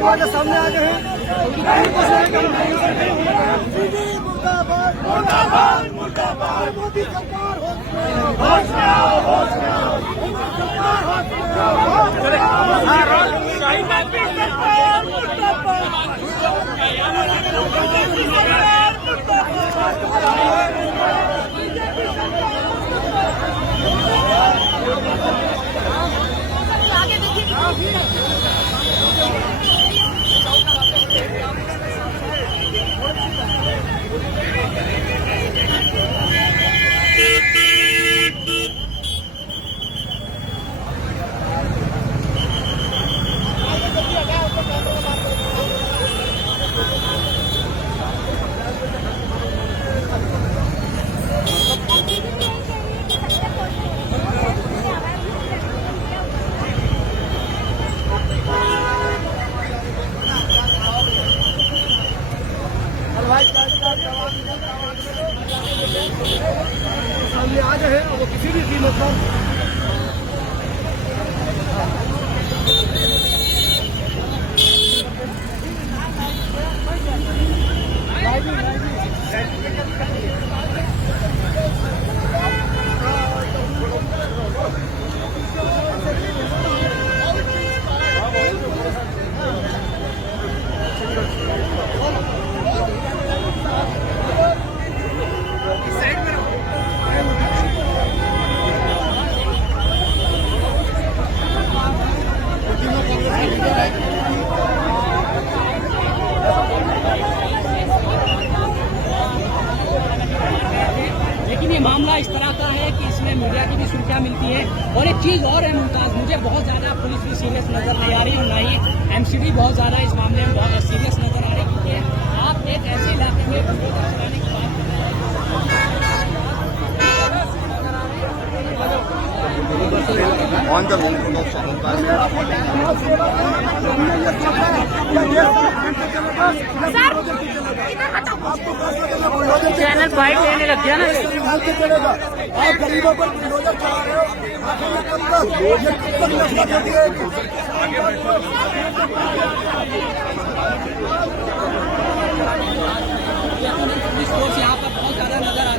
के सामने आ गए हैं। मोदी सरकार होश में आओ, होश में आओ, सरकार होश में आओ। सामने आ गए हैं वो किसी भी कीमत पर। लेकिन ये मामला इस तरह का है कि इसमें मीडिया की भी सुर्खियां मिलती है। और एक चीज और है मुमताज, मुझे बहुत ज्यादा पुलिस भी सीरियस नजर नहीं आ रही और ना ही एमसीडी बहुत ज्यादा इस मामले में बहुत सीरियस नजर आ रही, क्योंकि आप एक ऐसे इलाके में चलाने की बात कर रहे हैं। चैनल फाइट लेने लग गया ना, चलेगा। आप गरीबों पर बुलडोजर चला रहे हो, ये कब तक नस्ल होती रहेगी? पुलिस फोर्स यहाँ पर बहुत ज्यादा नजर आ